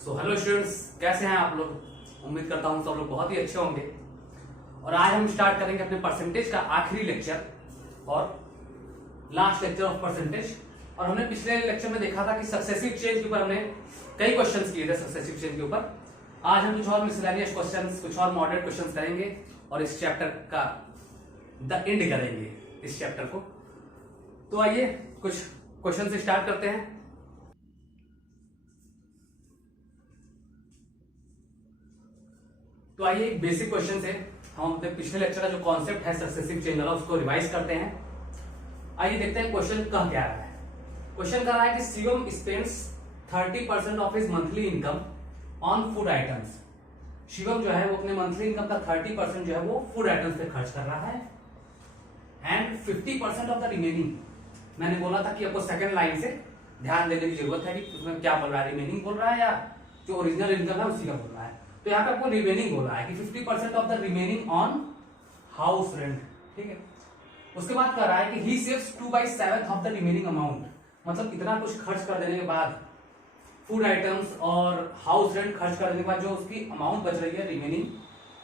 So hello students, कैसे हैं आप लोग। उम्मीद करता हूं सब लोग बहुत ही अच्छे होंगे। और आज हम स्टार्ट करेंगे अपने परसेंटेज का आखिरी लेक्चर और लास्ट लेक्चर ऑफ परसेंटेज। और हमने पिछले लेक्चर में देखा था कि सक्सेसिव चेंज के ऊपर हमने कई क्वेश्चंस किए थे। सक्सेसिव चेंज के ऊपर आज हम कुछ और मिसलेनियस क्वेश्चंस, कुछ और मॉडरेट क्वेश्चंस करेंगे और इस चैप्टर का द एंड करेंगे इस चैप्टर को। तो आइए कुछ क्वेश्चन से स्टार्ट करते हैं। तो आइए एक बेसिक क्वेश्चन से हम अपने पिछले लेक्चर का जो कॉन्सेप्ट है सक्सेसिव चेंज वाला उसको रिवाइज करते हैं। आइए देखते हैं क्वेश्चन कह क्या रहा है। क्वेश्चन कह रहा है कि Shivam spends 30% of his monthly income on food items. Shivam जो है वो अपने मंथली इनकम का 30% जो है वो फूड आइटम्स पे खर्च कर रहा है एंड 50% ऑफ द रिमेनिंग। मैंने बोला था कि आपको सेकंड लाइन से ध्यान देने की जरूरत है कि उसमें क्या बोल रहा है, रिमेनिंग बोल रहा है या जो ओरिजिनल इनकम है उसी का बोल रहा है। तो यहाँ पे आपको रिमेनिंग बोला है कि 50% of the remaining on house rent. ठीक है, उसके बाद कह रहा है कि ही saves 2/7 of the remaining amount. मतलब इतना कुछ खर्च कर देने के बाद, फूड आइटम्स और हाउस रेंट खर्च कर देने के बाद जो उसकी अमाउंट बच रही है रिमेनिंग,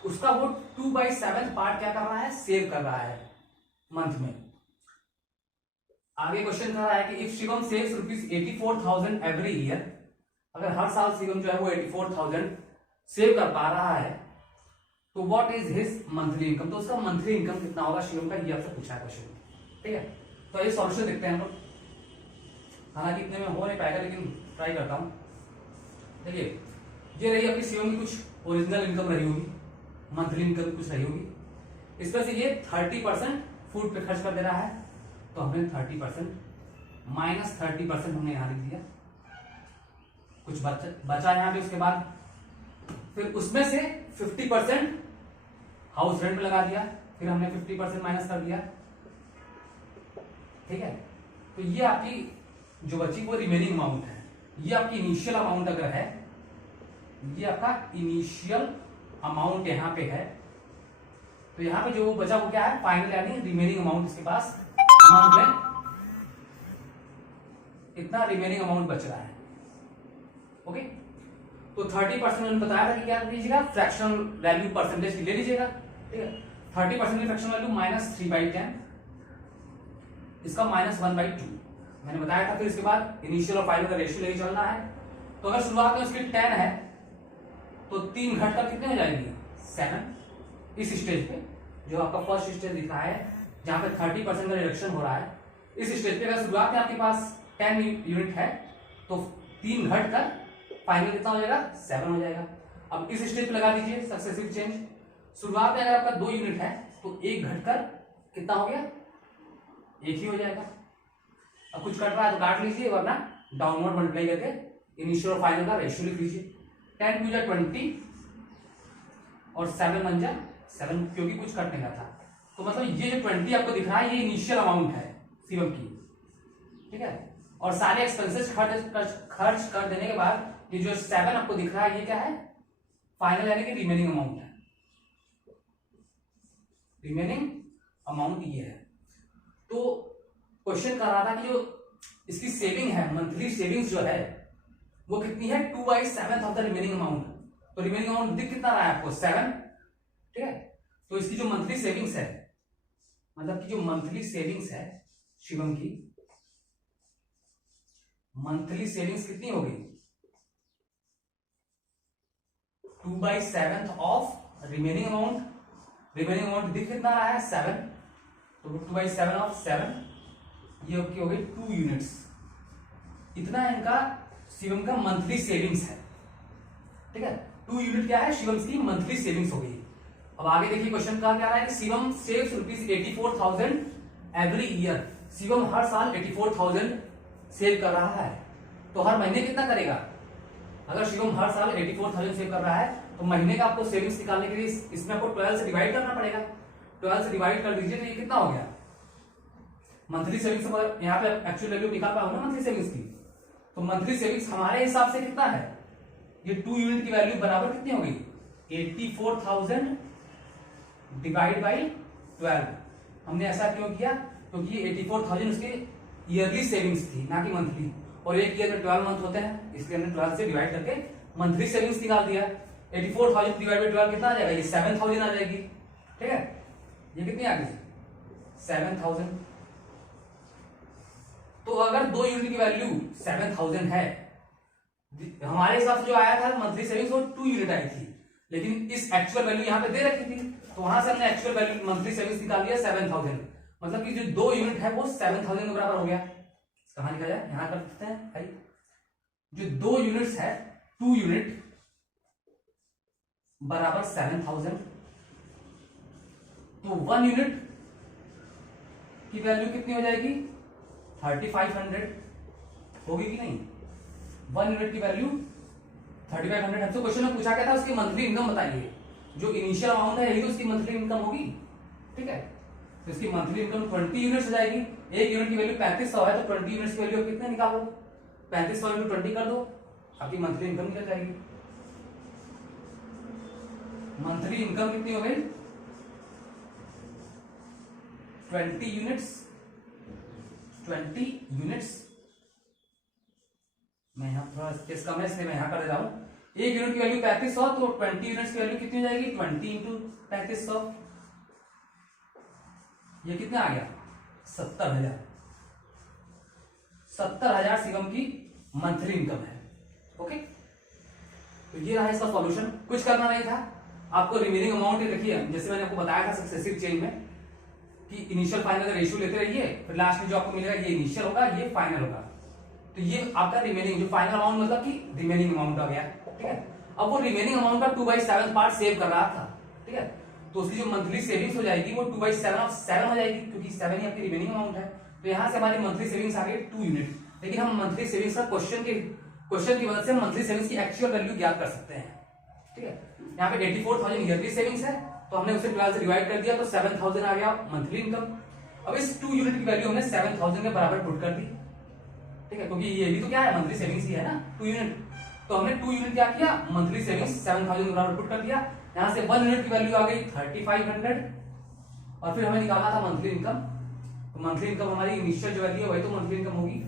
उसका वो 2/7 पार्ट क्या कर रहा है, सेव कर रहा है मंथ में। आगे क्वेश्चन कर रहा है कि if Shivam saves ₹84,000 every year, अगर हर साल शिवम जो है वो 84,000 सेव कर पा रहा है तो what is his monthly income. तो उसका मंथली इनकम कितना होगा शिवम का, ये आपसे पूछा है क्वेश्चन। ठीक है, तो ये सॉल्यूशन देखते हैं हम लोग। हालांकि इतने में हो नहीं पाएगा लेकिन ट्राई करता हूं। देखिए, ये रही आपकी शिवम की कुछ ओरिजिनल इनकम रही होगी, मंथली इनकम कुछ रही होगी। इसमें से ये 30% फूड पे खर्च कर दे रहा है, तो हमने 30% माइनस 30% हमने यहां लिख दिया। कुछ बचा यहां पे। उसके बाद फिर उसमें से 50% हाउस रेंट में लगा दिया, फिर हमने 50% माइनस कर दिया। ठीक है, तो ये आपकी जो बची वो रिमेनिंग अमाउंट है। ये आपकी इनिशियल अमाउंट अगर है, ये आपका इनिशियल अमाउंट यहां पे है, तो यहां पे जो बचा वो क्या है, फाइनल यानी रिमेनिंग अमाउंट। इसके पास मंथ में इतना रिमेनिंग अमाउंट बच रहा है। ओके, तो 30% मैंने बताया था कि क्या लीजिएगा, फ्रैक्शनल वैल्यू परसेंटेज की ले लीजिएगा। ठीक है, 30% की फ्रैक्शनल वैल्यू -3/10, इसका -1/2 मैंने बताया था। फिर इसके बाद इनिशियल और फाइनल का रेशियो लेके चलना है। तो अगर शुरुआत में उसकी 10 है तो 3 घटकर कितने हो जाएंगे, 7। इस स्टेज पे जो आपका फर्स्ट स्टेज दिखा है जहां पे 30% का रिडक्शन हो रहा है, इस स्टेज पे अगर शुरुआत में आपके पास 10 यूनिट है तो 3 घटकर फाइनल कितना हो जाएगा, 7 हो जाएगा। अब इस स्टेज पे लगा दीजिए सक्सेसिव चेंज। शुरुआत में अगर आपका 2 यूनिट है तो 1 घटकर कितना हो गया, 1 ही हो जाएगा। अब कुछ कट रहा है तो काट लीजिए, वरना डाउनवर्ड मल्टीप्लाई करके इनिशियल और फाइनल का रेशियो लिख लीजिए। 10 × 20 और 7 × 7, क्योंकि कुछ कटने का था। तो मतलब ये जो 20 आपको दिख रहा है ये इनिशियल अमाउंट है शिवम की। ठीक है, और सारे एक्सपेंसेस खर्च कर देने के बाद ये जो 7 आपको दिख रहा है ये क्या है, फाइनल यानी कि रिमेनिंग अमाउंट है। रिमेनिंग अमाउंट ये है। तो क्वेश्चन कर रहा था कि जो इसकी सेविंग है, मंथली सेविंग्स जो है वो कितनी है, 2/7 ऑफ द रिमेनिंग अमाउंट। तो रिमेनिंग अमाउंट दिख कितना रहा है आपको, 7। ठीक है, तो इसकी जो मंथली सेविंग्स है, मतलब कि जो मंथली सेविंग्स है शिवम की, मंथली सेविंग्स कितनी होगी, 2/7 of remaining amount. Remaining amount दिख कितना रहा है, 7। तो 2/7 ऑफ 7 ये आपकी हो गई 2 यूनिट्स। इतना इनका शिवम का मंथली सेविंग्स है। ठीक है, 2 यूनिट क्या है शिवम की मंथली सेविंग्स हो गई। अब आगे देखिए क्वेश्चन का क्या रहा है कि Shivam saves ₹84,000 every year. Shivam हर साल 84,000 सेव कर रहा है, तो हर महीने कितना करेगा। अगर शिवम हर साल 84,000 सेव कर रहा है तो महीने का आपको सेविंग्स निकालने के लिए इसमें आपको 12 से डिवाइड करना पड़ेगा। 12 से डिवाइड कर दीजिए तो ये कितना हो गया, मंथली सेविंग्स। यहाँ पे एक्चुअल वैल्यू निकाल पाओ ना मंथली सेविंग्स की, तो मंथली सेविंग्स हमारे हिसाब से कितना है, ये 2 यूनिट की वैल्यू बराबर कितनी हो गई, 84,000 डिवाइड बाई 12। हमने ऐसा क्यों किया, क्योंकि ये 84,000 उसके ईयरली सेविंग्स थी ना कि मंथली, और एक ईयर में 12 मंथ होते हैं, इसलिए हमने 12 से डिवाइड करके मंथली सेविंग्स निकाल दिया, 84,000 डिवाइड बाई 12 कितना आ जाएगा, ये 7,000 आ जाएगी, ठीक है। ये कितनी आ गई, 7,000। तो अगर 2 यूनिट की वैल्यू 7,000 है, हमारे हिसाब से जो आया था मंथली सेविंग्स वो 2 यूनिट आई थी, लेकिन इस एक्चुअल वैल्यू यहाँ पे दे रखी थी, तो वहां से हमने एक्चुअल वैल्यू मंथली सेविंग्स निकाल लिया 7,000। मतलब कि जो 2 यूनिट है वो 7,000 के बराबर हो गया। कहां लिखा जाए, यहां कर देते हैं भाई, जो 2 यूनिट्स है, 2 यूनिट बराबर 7,000, तो 1 यूनिट की वैल्यू कितनी हो जाएगी, 3,500 होगी कि नहीं। 1 यूनिट की वैल्यू 3,500। हमसे क्वेश्चन में पूछा गया था उसकी मंथली इनकम बताइए, जो इनिशियल अमाउंट है यही तो उसकी मंथली इनकम होगी, ठीक है। तो इसकी मंथली इनकम 20 यूनिट्स हो जाएगी। 1 यूनिट की वैल्यू 3500 है, तो 20 यूनिट्स की वैल्यू कितने निकालो, 3500 इंटू 20 कर दो, आपकी मंथली इनकम निकल जाएगी। मंथली इनकम कितनी हो गई, 20 यूनिट्स। 20 यूनिट्स, मैं यहां थोड़ा स्पेस कम है इसलिए मैं यहां कर दे रहा हूं। 1 यूनिट की वैल्यू 3500, तो 20 यूनिट्स की वैल्यू कितनी हो जाएगी, 20 इंटू 3500, ये कितना आ गया, 70,000। 70,000 सिगम की मंथली इनकम है, ओके। तो ये रहा इसका सॉल्यूशन, कुछ करना नहीं था आपको। रिमेनिंग अमाउंट देखिए, जैसे मैंने आपको बताया था सक्सेसिव चेन में कि इनिशियल फाइनल रेशियो लेते रहिए, फिर लास्ट में जो आपको मिलेगा ये इनिशियल होगा, ये फाइनल होगा। तो ये आपका रिमेनिंग जो फाइनल अमाउंट मतलब कि रिमेनिंग अमाउंट आ गया, ठीक है। अब वो रिमेनिंग अमाउंट का 2/7 पार्ट सेव कर रहा था, ठीक है। तो उसकी जो मंथली सेविंग्स हो जाएगी वो 2/7 ऑफ 7 हो जाएगी, क्योंकि 7 ही आपकी रिमेनिंग अमाउंट है। तो यहां से हमारी मंथली सेविंग्स आ गई 2 यूनिट। लेकिन हम मंथली सेविंग्स का क्वेश्चन की मदद से मंथली सेविंग्स की एक्चुअल वैल्यू ज्ञात कर सकते हैं, ठीक है। यहाँ पे 84,000 ईयरली सेविंग्स है, तो हमने उसे 12 से डिवाइड कर दिया, तो 7,000 आ गया मंथली इनकम। अब इस 2 यूनिट की वैल्यू हमने 7,000 के बराबर पुट कर दी, ठीक है, क्योंकि ये भी तो क्या है, मंथली सेविंग्स ही है ना, 2 यूनिट। तो हमने 2 यूनिट क्या किया, मंथली सेविंग्स 7,000 के बराबर पुट कर दिया। यहां से 1 यूनिट की वैल्यू आ गई 3,500, और फिर हमें निकालना था मंथली इनकम। तो मंथली इनकम हमारी इनिशियल जो वैल्यू है वही तो मंथली इनकम होगी।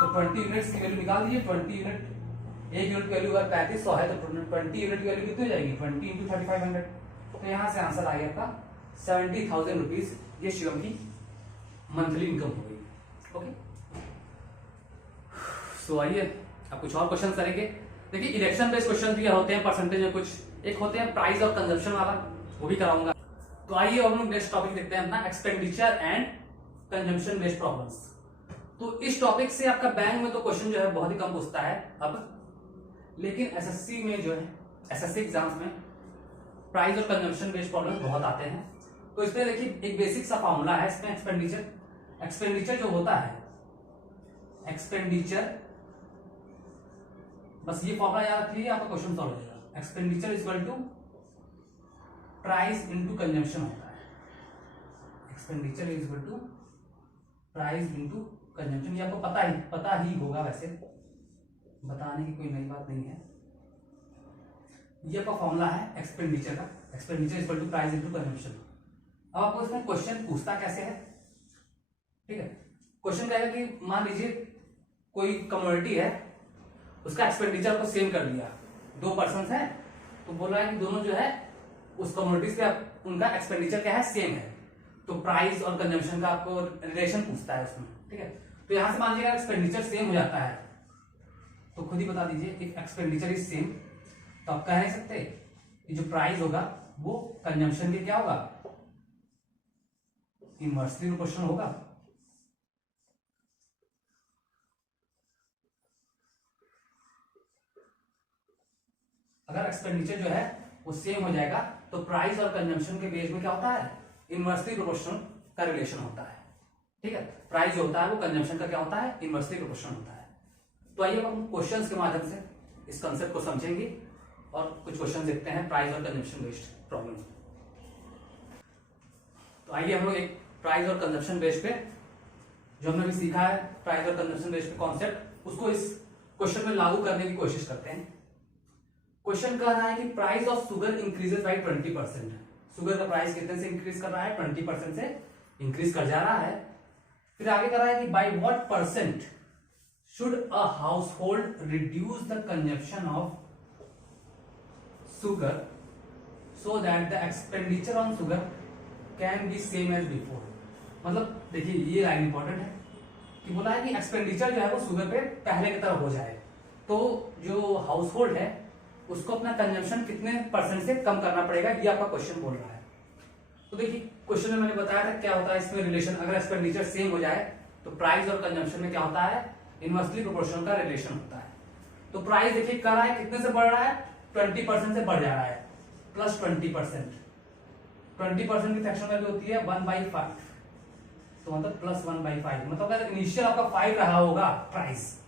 तो 20 यूनिट्स की वैल्यू निकाल दीजिए। 20 यूनिट, 1 यूनिट की वैल्यू अगर 3500 है, तो 20 यूनिट की वैल्यू कितनी हो जाएगी, 20 इंटू 3,500। तो यहां से आंसर आ गया आपका 70,000 रुपीज, ये शिवम की मंथली इनकम हो गई, ओके। सो आइए अब कुछ और क्वेश्चन करेंगे। देखिए इलेक्शन बेस्ड क्वेश्चन भी होते हैं परसेंटेज में, कुछ एक होते हैं प्राइस और कंजप्शन वाला, वो भी कराऊंगा। तो आइए अब हम लोग नेक्स्ट टॉपिक देखते हैं अपना, expenditure and consumption based problems. तो इस टॉपिक से आपका बैंक में तो क्वेश्चन जो है बहुत ही कम पूछता है अब, लेकिन एसएससी में जो है, एसएससी एग्जाम्स में प्राइस और कंजम्पशन बेस्ड प्रॉब्लम बहुत आते हैं। तो इसमें देखिए एक बेसिक सा फॉर्मूला है इसमें, एक्सपेंडिचर जो होता है, एक्सपेंडिचर, बस ये फॉर्मूला याद रखिए, आपका क्वेश्चन सॉल्व हो जाएगा। Expenditure equal to price into consumption होता है। Expenditure equal to price into consumption, ये आपको पता ही होगा, वैसे बताने की कोई नई बात नहीं है। ये आपका फॉर्मूला है एक्सपेंडिचर का, expenditure equal to price into consumption. अब आपको इसमें क्वेश्चन पूछता कैसे है, ठीक है। क्वेश्चन कहेगा कि मान लीजिए कोई कमोडिटी है, उसका एक्सपेंडिचर को सेम कर दिया, 2 पर्सन है, तो बोला है कि दोनों जो है उस कमोडिटीज पे उनका एक्सपेंडिचर क्या है, सेम है। तो प्राइस और कंजम्पशन का आपको रिलेशन पूछता है उसमें, ठीक है। तो यहां से मान लीजिएगा एक्सपेंडिचर सेम हो जाता है, तो खुद ही बता दीजिए इफ एक्सपेंडिचर इज सेम, तो आप कह नहीं सकते कि जो प्राइस होगा वो कंजम्पशन के क्या होगा, इनवर्सली प्रोपोर्शनल होगा। अगर एक्सपेंडिचर जो है वो सेम हो जाएगा, तो प्राइस और कंजम्पशन के बेस में क्या होता है, इनवर्सली प्रोपोर्शनल का रिलेशन होता है, ठीक है। प्राइस जो होता है वो कंजम्पशन का क्या होता है, इनवर्सली प्रोपोर्शनल होता है। तो आइए हम क्वेश्चंस के माध्यम से इस कंसेप्ट को समझेंगे और कुछ क्वेश्चन देखते हैं प्राइस और कंजम्पशन बेस्ड प्रॉब्लम। तो आइए हम लोग एक प्राइस और कंजम्पशन बेस्ड पे जो हमने अभी सीखा है, प्राइस और कंजम्पशन बेस्ड पे कॉन्सेप्ट, उसको इस क्वेश्चन में लागू करने की कोशिश करते हैं। क्वेश्चन कह रहा है कि price of sugar increases by 20%। Sugar का प्राइस कितने से इंक्रीज कर रहा है, 20% से इंक्रीज कर जा रहा है। फिर आगे कर रहा है कि by what percent should a house hold reduce the consumption of sugar so that the expenditure on sugar can be same as before। मतलब देखिए ये लाइन इंपॉर्टेंट है कि बोला है कि एक्सपेंडिचर जो है वो शुगर पे पहले की तरह हो जाए, तो जो हाउस होल्ड है उसको अपना कंजम्पशन कितने % से कम करना पड़ेगा, ये आपका क्वेश्चन बोल रहा है। तो देखिए क्वेश्चन में मैंने बताया था क्या होता है इसमें रिलेशन, अगर एक्सपेंडिचर सेम हो जाए तो प्राइस और कंजम्पशन में क्या होता है, इनवर्सली प्रोपोर्शनल का रिलेशन होता है। तो प्राइस देखिए कर रहा है कितने से बढ़ रहा है, 20% से बढ़ जा रहा है, प्लस 20%। 20% की फ्रैक्शन वैल्यू होती है 1/5, तो मतलब प्लस 1/5। मतलब अगर इनिशियल आपका 5 रहा होगा प्राइस,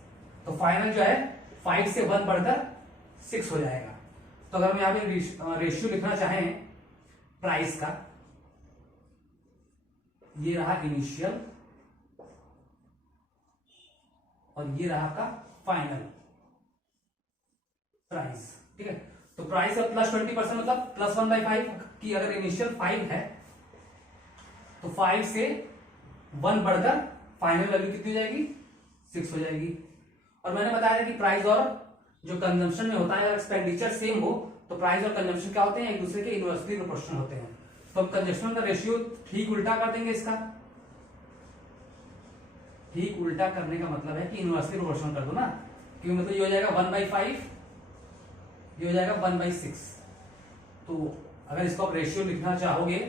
तो फाइनल जो है 5 से 1 बढ़कर 6 हो जाएगा। तो अगर हम यहाँ पे रेशियो लिखना चाहें प्राइस का, ये रहा इनिशियल और ये रहा आपका फाइनल प्राइस, ठीक है। तो प्राइस और प्लस 20% मतलब प्लस 1/5 की अगर इनिशियल 5 है तो 5 से 1 बढ़कर फाइनल वैल्यू कितनी हो जाएगी, 6 हो जाएगी। और मैंने बताया था कि प्राइस और जो कंजम्पशन में होता है, अगर एक्सपेंडिचर सेम हो तो प्राइस और कंजम्पशन क्या होते हैं, एक दूसरे के इनवर्सली प्रोपोर्शनल होते हैं। तो अब कंजम्पशन का रेशियो ठीक उल्टा कर देंगे इसका। ठीक उल्टा करने का मतलब है कि इनवर्सली प्रोपोर्शनल कर दो ना, क्योंकि मतलब ये हो जाएगा 1/5, ये हो जाएगा 1/6। तो अगर इसको आप रेशियो लिखना चाहोगे,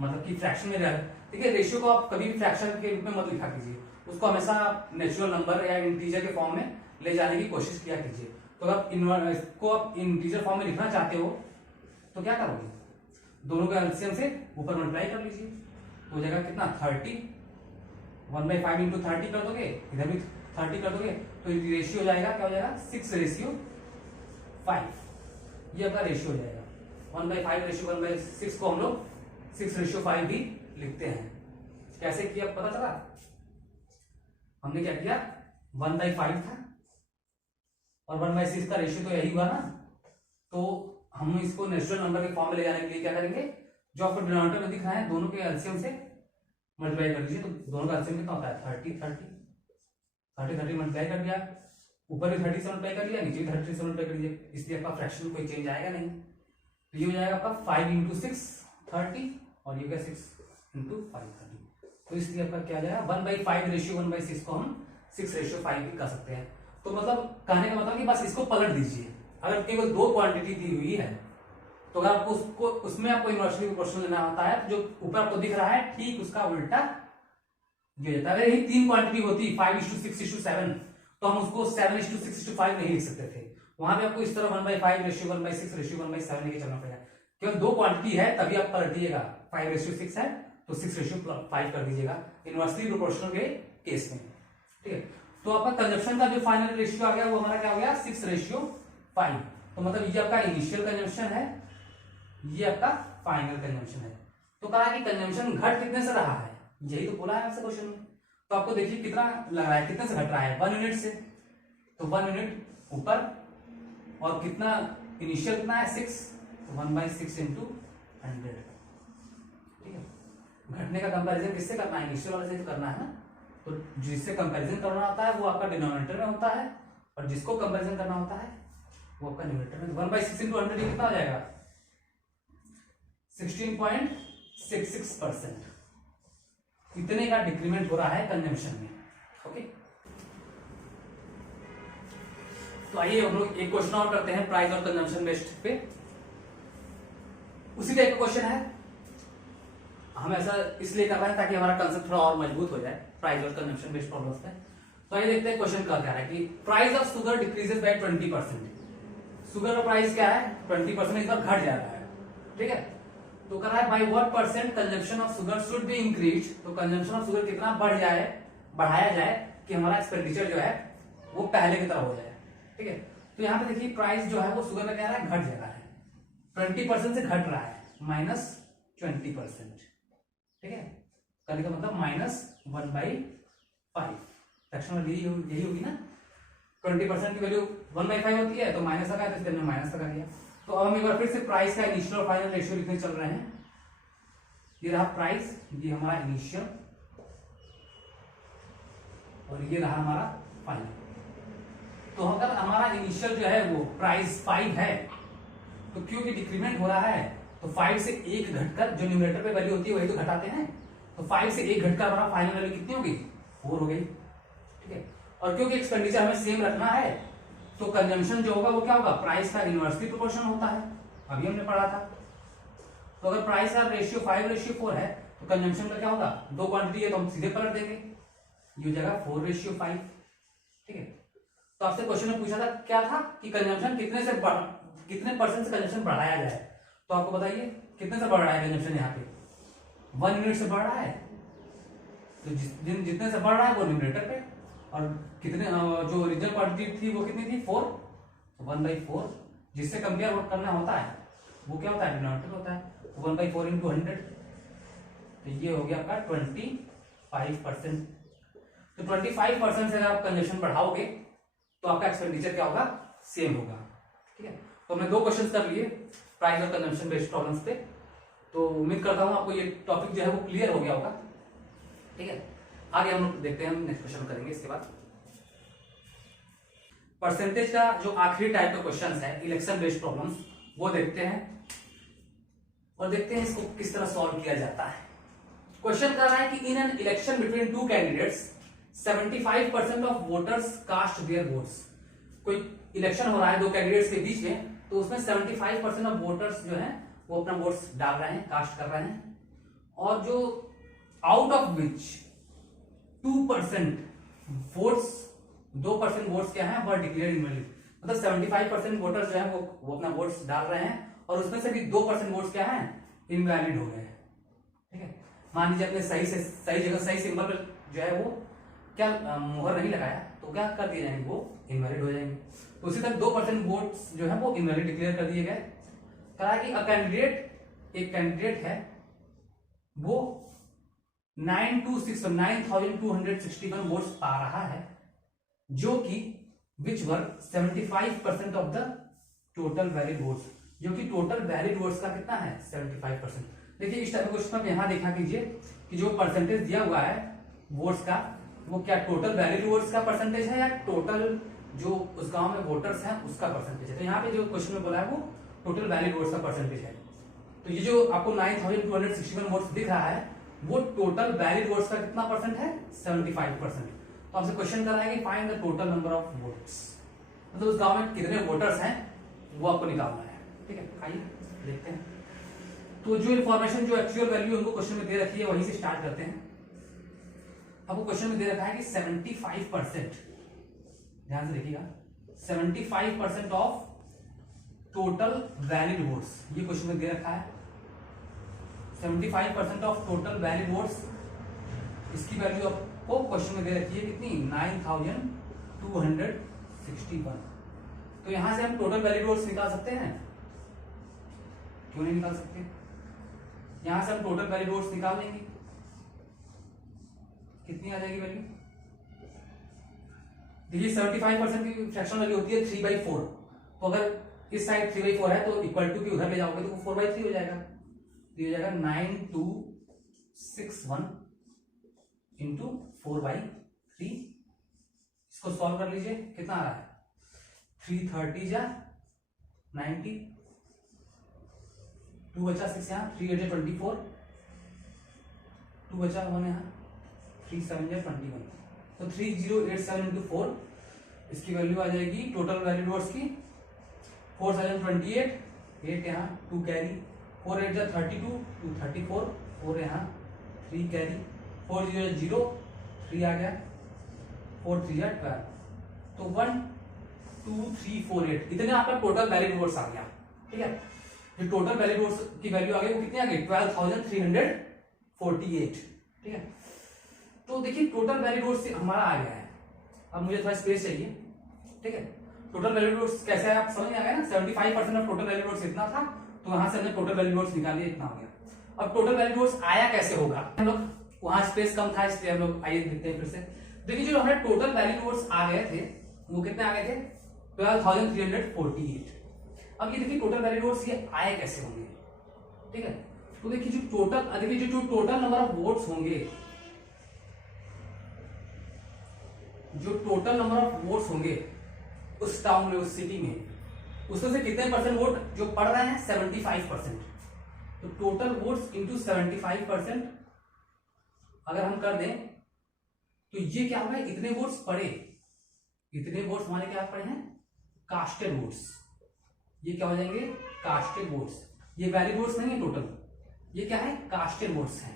मतलब कि फ्रैक्शन में रह, ठीक है, रेशियो को आप कभी भी फ्रैक्शन के रूप में मत लिखा कीजिए, उसको हमेशा आप नेचुरल नंबर या इंटीजर के फॉर्म में ले जाने की कोशिश किया कीजिए। तो अगर इसको आप इंटीजर फॉर्म में लिखना चाहते हो तो क्या करोगे, दोनों के एलसीएम से ऊपर मल्टीप्लाई कर लीजिए, तो हो जाएगा कितना 30, 1/5 इंटू 30 कर दोगे, इधर भी 30 कर दोगे, तो रेशियो हो जाएगा क्या हो जाएगा 6:5, ये आपका रेशियो हो जाएगा। 1/5 रेशियो 1/6 को हम लोग 6:5 भी लिखते हैं। कैसे किया पता चला, हमने क्या किया 1/5 था और 1/6 का रेशियो तो यही हुआ ना, तो हम इसको नेचुरल नंबर के फॉर्म में ले जाने के लिए क्या करेंगे, जो आपको डिनोमिनेटर में दिख रहा है दोनों के एलसीएम से मल्टीप्लाई कर दीजिए। तो दोनों का एलसीएम कितना होता है 30 मल्टीप्लाई कर दिया, ऊपर भी 30 से मल्टीप्लाई कर लिया, नीचे भी 30 से मल्टीप्लाई कर लीजिए, इसलिए आपका फ्रैक्शन में कोई चेंज आएगा नहीं। तो ये हो जाएगा आपका 5 इंटू 6 30 और ये क्या 6 इंटू 5 30। तो इसलिए आपका क्या जाएगा 1/5 रेशियो 1/6 को हम 6:5 भी कर सकते हैं। तो मतलब कहने का मतलब कि बस इसको पलट दीजिए। अगर केवल 2 क्वांटिटी दी हुई है तो अगर आपको उसको उसमें आपको इनवर्सली प्रोपोर्शनल लेना होता है, जो ऊपर आपको दिख रहा है ठीक उसका उल्टा ये जाता है। अगर यही 3 क्वांटिटी होती 5:6:7 तो हम उसको 7:6:5 नहीं लिख सकते थे, वहां पे आपको इस तरह 1/5 रेशियो 1/6 रेशियो 1/7 लेके चलना पड़ेगा। केवल 2 क्वांटिटी है तभी आप पलटिएगा, 5:6 है तो 6:5 कर दीजिएगा इनवर्सली प्रोपोर्शनल के केस में, ठीक है। तो आपका कंजम्पशन का जो फाइनल रेशियो आ गया वो हमारा क्या हो गया 6:5। तो मतलब ये आपका इनिशियल कंजम्पशन है, ये आपका फाइनल कंजम्पशन है। तो कहा कि कंजम्पशन घट कितने से रहा है, यही तो बोला है आपसे क्वेश्चन में। तो आपको देखिए कितना लग रहा है, कितने से घट रहा है 1 यूनिट से, तो 1 यूनिट ऊपर और कितना इनिशियल कितना है 6, तो 1/6 इंटू 100, ठीक है। घटने का कंपैरिजन किससे करना है, इनिशियल वाले से तो करना है ना, तो जिससे कंपैरिजन करना होता है वो आपका डिनोमिनेटर में होता है और जिसको कंपैरिजन करना होता है वो आपका न्यूमरेटर में। 1/6 इंटू 100 कितना हो जाएगा 16.66%। इतने का डिक्रीमेंट हो रहा है कंजम्पशन में, ओके। तो आइए हम लोग एक क्वेश्चन और करते हैं प्राइस और कंजम्पशन बेस्ड पे। उसी टाइप का क्वेश्चन है, हम ऐसा इसलिए कर रहे हैं ताकि हमारा कंसेप्ट थोड़ा और मजबूत हो जाए प्राइस और कंजम्पशन बेस्ड प्रॉब्लम्स पे। तो आइए देखते हैं क्वेश्चन क्या कह रहा है कि price of sugar decreases by 20%। Sugar का प्राइस क्या है 20% इस बार घट जा रहा है, ठीक है। तो कह रहा है by what percent consumption of sugar should be increase, तो कंजम्पशन ऑफ शुगर कितना बढ़ाया जाए कि हमारा एक्सपेंडिचर जो है वो पहले की तरह हो जाए, ठीक है। तो यहाँ पे देखिए प्राइस जो है वो शुगर में क्या रहा है घट जा रहा है, 20% से घट रहा है -20%, ठीक है। करने का मतलब -1/5 फ्रैक्शन में यही होगी ना, 20% की वैल्यू 1/5 होती है तो माइनस लगा, तो इसके अंदर माइनस लगा दिया। तो अब हम एक बार फिर से प्राइस का इनिशियल और फाइनल रेशियो लिखने चल रहे हैं। ये रहा प्राइस, ये हमारा इनिशियल और ये रहा हमारा फाइनल। तो अगर हमारा इनिशियल जो है वो प्राइस 5 है तो क्यू की डिक्रीमेंट हो रहा है, तो 5 से 1 घटकर जो न्यूमरेटर पे वैल्यू होती है वही तो घटाते हैं, तो 5 से 1 घटकर हमारा फाइनल वैल्यू कितनी होगी, 4 हो गई। ठीक है, और क्योंकि एक्सपेंडिचर हमें सेम रखना है तो कंजम्पशन जो होगा वो क्या होगा, प्राइस का इनवर्सली प्रोपोर्शन होता है, अभी हमने पढ़ा था। तो अगर प्राइस का रेशियो 5:4 है तो कंजम्पशन का क्या होगा, 2 क्वांटिटी है तो हम सीधे पलट देंगे, ये हो जाएगा 4:5। ठीक है, तो आपसे क्वेश्चन में पूछा था क्या था कि कंजम्पशन कितने परसेंट से कंजम्पशन बढ़ाया जाए, तो आपको बताइए कितने से बढ़ रहा है कंजम्पशन, यहाँ पे 1 यूनिट से बढ़ रहा है, तो जितने से बढ़ रहा है वो न्यूमरेटर पे, और कितने जो ओरिजिनल क्वांटिटी थी वो कितनी थी 4, तो 1/4 जिससे कंपेयर करना होता है वो क्या होता है, डिनोमिनेटर होता है, तो 1/4 × 100, तो ये हो गया आपका 25%। तो 25% से अगर आप कंजम्पशन बढ़ाओगे तो आपका एक्सपेंडिचर क्या होगा, सेम होगा। ठीक है, तो हमने 2 क्वेश्चन कर लिए प्राइस और कंजम्पशन बेस्ड प्रॉब्लम्स पे, तो उम्मीद करता हूं आपको ये टॉपिक जो है वो क्लियर हो गया होगा। ठीक है, आगे हम लोग देखते हैं, हम नेक्स्ट क्वेश्चन करेंगे इसके बाद। परसेंटेज का जो आखिरी टाइप का क्वेश्चन है इलेक्शन बेस्ड प्रॉब्लम्स, वो देखते हैं और देखते हैं इसको किस तरह सॉल्व किया जाता है। क्वेश्चन कर रहा है कि in an election between 2 candidates 75% of voters cast their votes. कोई इलेक्शन हो रहा है 2 कैंडिडेट्स के बीच में, तो उसमें 75% ऑफ वोटर्स जो हैं वो अपना वोट्स डाल रहे हैं, कास्ट कर रहे हैं, और जो out of which 2% votes 2% votes क्या है, वह डिक्लेयर इनवैलिड। मतलब 75% वोटर्स जो है वो अपना वोट्स डाल रहे हैं, और उसमें से भी 2% वोट्स क्या है, इनवैलिड हो गए। ठीक है, मान लीजिए अपने सही जगह सही सिंबल जो है वो क्या मुहर नहीं लगाया, तो क्या कर दिए जाएंगे, वो इनवैलिड हो जाएंगे। तो उसी तरह 2% वोट्स जो है वो इनवैलिड डिक्लेयर कर दिए गए। कहा कि एक कैंडिडेट है वो 9261 वोट्स पा रहा है, जो कि विच वर 75% of the total valid votes, जो कि टोटल वैलिड वोट्स का कितना है, 75%। देखिए इस टाइप का क्वेश्चन आप यहां देखा कीजिए कि जो परसेंटेज दिया हुआ है वोट्स का, वो क्या टोटल वैलिड वोट्स का परसेंटेज है या टोटल जो उस गांव में वोटर्स हैं उसका परसेंटेज है। तो यहाँ पे जो क्वेश्चन में बोला है वो टोटल वैलिड वोट्स का परसेंटेज है। तो ये जो आपको 9261 वोट्स दिख रहा है वो टोटल वैलिड वोट्स का कितना परसेंट है, 75%। तो आपसे क्वेश्चन कर रहा है कि find the total number of votes, मतलब उस गांव में कितने वोटर्स हैं वो आपको निकालना है। ठीक है, आइए देखते हैं। तो जो इन्फॉर्मेशन जो एक्चुअल वैल्यू उनको क्वेश्चन में दे रखी है वहीं से स्टार्ट करते हैं। आपको क्वेश्चन में दे रखा है कि 75%, ध्यान से देखिएगा, 75% ऑफ टोटल वैलिड वोट्स, ये क्वेश्चन में दे रखा है 75% ऑफ टोटल वैलिड वोट्स। इसकी वैल्यू आपको क्वेश्चन में दे रखी है कितनी, 9261। तो यहां से हम टोटल वैलिड वोट्स निकाल सकते हैं, क्यों नहीं निकाल सकते, यहां से हम टोटल वैलिड वोट्स निकाल लेंगे, कितनी आ जाएगी वैल्यू। देखिए 75% की फ्रैक्शन वैल्यू होती है 3/4, तो अगर इस साइड 3/4 है तो इक्वल टू के उधर ले जाओगे तो 4/3 हो जाएगा, तो ये हो जाएगा 9261 इंटू 4/3। इसको सॉल्व कर लीजिए, कितना आ रहा है, 330 जा 90, 2 बचा 6 यहाँ, 3 8 24, 2 बचा 1 यहाँ, 3 7 जा 21, तो 3087 इंटू 4, इसकी वैल्यू आ जाएगी टोटल वैलिड वोट्स की 4028, 8 यहाँ 2 कैरी, 4 8 जा 32, 2 34, 4 यहाँ 3 कैरी, 4 0 0, 3 आ गया, 4 3 जा 12, तो 1 2 3 4 8 इतने आपका टोटल वैलिड वोट्स आ गया। ठीक है, जो टोटल वैलिड वोट्स की वैल्यू आ गई वो कितनी आ गई, 12348। ठीक है, तो देखिए टोटल वैलिड वोट्स हमारा आ गया है। अब मुझे थोड़ा स्पेस चाहिए। ठीक है, टोटल वैलिड वोट्स कैसे है आप समझ में आ गया ना, 75% ऑफ टोटल वैलिड वोट्स इतना था, तो वहां से हमने टोटल वैलिड वोट्स निकालिए, इतना हो गया। अब टोटल वैलिड वोट्स आया कैसे होगा, हम लोग वहां स्पेस कम था इसलिए हम लोग आइए देखते हैं फिर से। देखिए जो हमारे टोटल वैलिड वोट्स आ गए थे वो कितने आ गए थे, 12348। अब ये देखिए टोटल वैलिड वोट्स ये आए कैसे होंगे। ठीक है, तो देखिए जो टोटल नंबर ऑफ वोट्स होंगे, जो टोटल नंबर ऑफ वोट्स होंगे उस टाउन में, उस सिटी में, उसमें से कितने परसेंट वोट जो पढ़ रहे हैं 75%। तो टोटल वोट्स इंटू 75% अगर हम कर दें तो ये क्या होगा, इतने वोट्स पड़े, इतने वोट्स हमारे क्या पड़े हैं, कास्टेड वोट्स। ये क्या हो जाएंगे, कास्टेड वोट्स। ये वैलिड वोट्स नहीं है टोटल, ये क्या है, कास्टेड वोट्स है।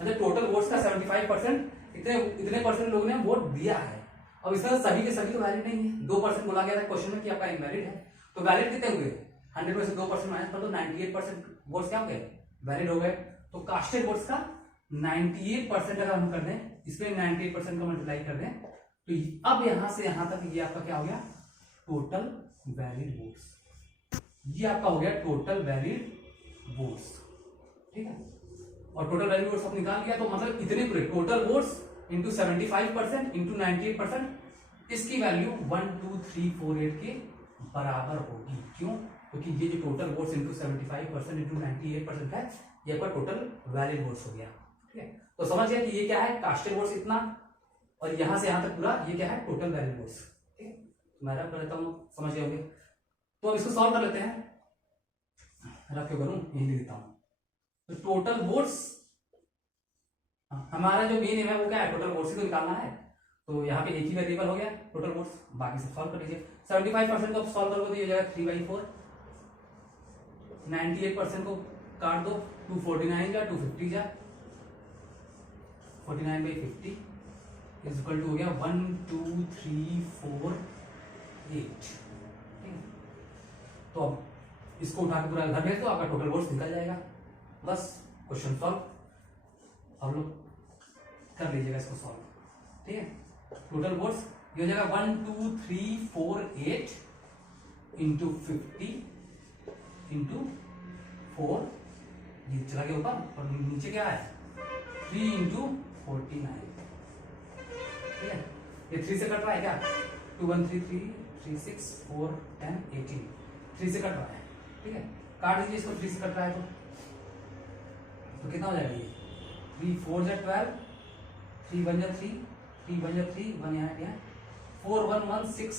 मतलब टोटल वोट्स का 75% इतने परसेंट लोगों ने वोट दिया है। अब इसका सभी के सभी तो वैलिड नहीं है, 2% बोला गया था क्वेश्चन में कि आपका इनवैलिड है। तो वैलिड कितने हुए, 100 में से 2% माइनस कर दो, 98% वोट्स क्या हो गए, वैलिड हो गए। तो कास्टेड वोट्स का 98% अगर हम कर दें, इसमें 98% को मल्टीप्लाई कर दें, तो अब यहां से यहां तक ये आपका क्या हो गया, टोटल वैलिड वोट्स। ये आपका हो गया टोटल वैलिड वोट्स, ठीक है। और टोटल वैलिड वोट्स आप निकाल लिया, तो मतलब इतने पूरे टोटल वोट्स इंटू 75% इंटू 98%, इसकी वैल्यू 12348 के बराबर होगी। क्यों, क्योंकि ये जो टोटल वोट्स इंटू 75% इंटू 98% है, ये आपका टोटल वैलिड वोट्स हो गया, ठीक है। तो समझ गया कि ये क्या है, कास्टेड वोट्स इतना, और यहां से यहां तक पूरा ये क्या है, टोटल वैलिड वोट्स, ठीक है। तो मैं रब कर लेता हूं, समझ गए होंगे। तो अब इसको सॉल्व कर लेते हैं, रब क्यों करूं, यही लिख देता हूं। तो टोटल वोट्स, हमारा जो मेन है वो क्या है, टोटल वोट्स ही तो निकालना है। तो यहाँ पे एक ही वेरिएबल हो गया टोटल वोट्स, बाकी सब सॉल्व कर लीजिए। 75% को सॉल्व करोगे तो ये हो जाएगा 3/4, 98% को काट दो, 249 जा 250 जा, 49/50 इज इक्वल टू हो गया 12348, ठीक है। तो अब इसको उठा के पूरा घर भेज दो, आपका टोटल वोट्स निकल जाएगा। बस क्वेश्चन सॉल्व, आप लोग कर लीजिएगा इसको सॉल्व, ठीक है। टोटल वोट्स ये हो जाएगा 12348 इंटू 50 इंटू 4, ये चला गया ऊपर, और नीचे क्या है 3 इंटू 49, ठीक है। ये 3 से कट रहा है क्या, 2 1 3 3 3 6 4 10 18, 3 से कट रहा है, ठीक है। काट दीजिए इसको, 3 से कट रहा है तो कितना हो जाएगा, ये 3 4 जा 12, 3 1 जा 3, 3 1 जा 3, 1 यहाँ 4 1 1 6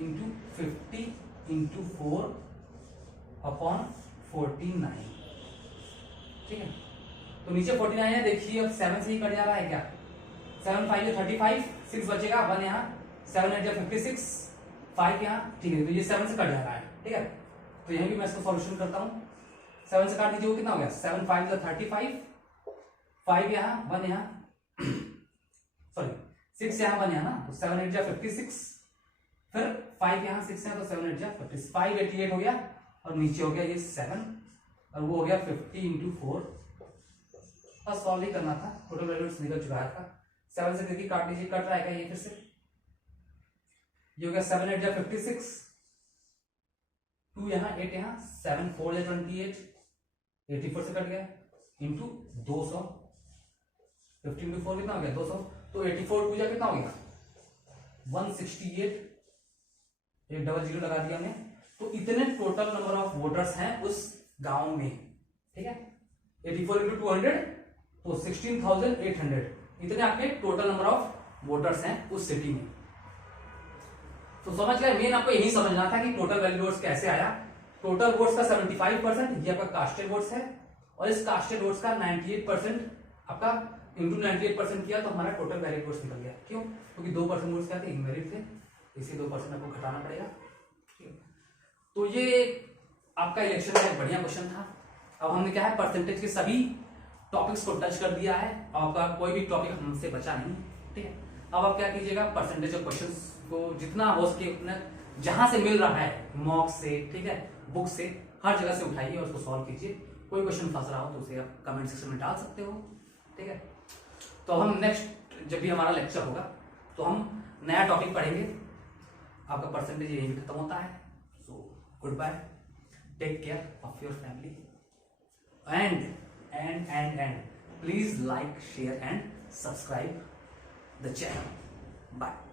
इंटू 50 इंटू 4 अपॉन 49, ठीक है। तो नीचे 49 है, देखिए अब 7 से ही कट जा रहा है क्या, 7 5 जा 35, 6 बचेगा, 1 यहाँ, 7 8 जा 56, 5 यहाँ, ठीक है। तो ये 7 से कट जा रहा है, ठीक है। तो यहीं भी मैं इसको सॉल्यूशन करता हूँ, 7 से काट दीजिए, वो कितना हो गया, 7 5 जा 35, 5 यहाँ, 1 यहाँ, सॉरी 6 यहाँ, 1 यहाँ ना, तो 7 8 जा 56, फिर 5 यहाँ, 6 यहाँ, तो 7 8 जा 55, 588 हो गया, और नीचे हो गया ये 7, और वो हो गया 50 इंटू 4। बस सॉल्व ही करना था, टोटल वैल्यूज निकल चुका था। 7 से देखिए काट दीजिए, कट रहा है ये फिर से, ये हो गया 7 8 जा 56, 2 यहाँ 8 यहाँ, 7 4 जा 28, 84 से कट गया, इंटू 200, 15 इंटू 4 कितना हो गया 200, तो 84 2 जा कितना हो गया 168, एक डबल जीरो लगा दिया हमने। तो इतने टोटल नंबर ऑफ वोटर्स हैं उस गांव में, ठीक है। 84 इंटू 200 तो 16,800, इतने आपके टोटल नंबर ऑफ वोटर्स हैं उस सिटी में। तो समझ गए, मेन आपको यही समझना था कि टोटल वैलिड वोट्स कैसे आया। टोटल वोट्स का 75% ये आपका कास्टेड वोट्स है, और इस कास्टेड वोट्स का 98% आपका इंटू 98% किया तो हमारा टोटल वैलिड वोट्स निकल गया। क्यों, क्योंकि 2% वोट्स क्या थे, इनवैलिड थे, इसी 2% आपको घटाना पड़ेगा। तो ये आपका इलेक्शन का एक बढ़िया क्वेश्चन था। अब हमने क्या है, परसेंटेज के सभी टॉपिक्स को टच कर दिया है, आपका कोई भी टॉपिक हमसे बचा नहीं, ठीक है। अब आप क्या कीजिएगा, परसेंटेज ऑफ क्वेश्चंस को जितना हो सके उतना जहां से मिल रहा है, मॉक से, ठीक है, बुक से, हर जगह से उठाइए और उसको सॉल्व कीजिए। कोई क्वेश्चन फंस रहा हो तो उसे आप कमेंट सेक्शन में डाल सकते हो, ठीक है। तो हम नेक्स्ट जब भी हमारा लेक्चर होगा तो हम नया टॉपिक पढ़ेंगे। आपका परसेंटेज यहीं भी खत्म होता है। So goodbye, take care of your family, and please like, share and subscribe the channel. Bye.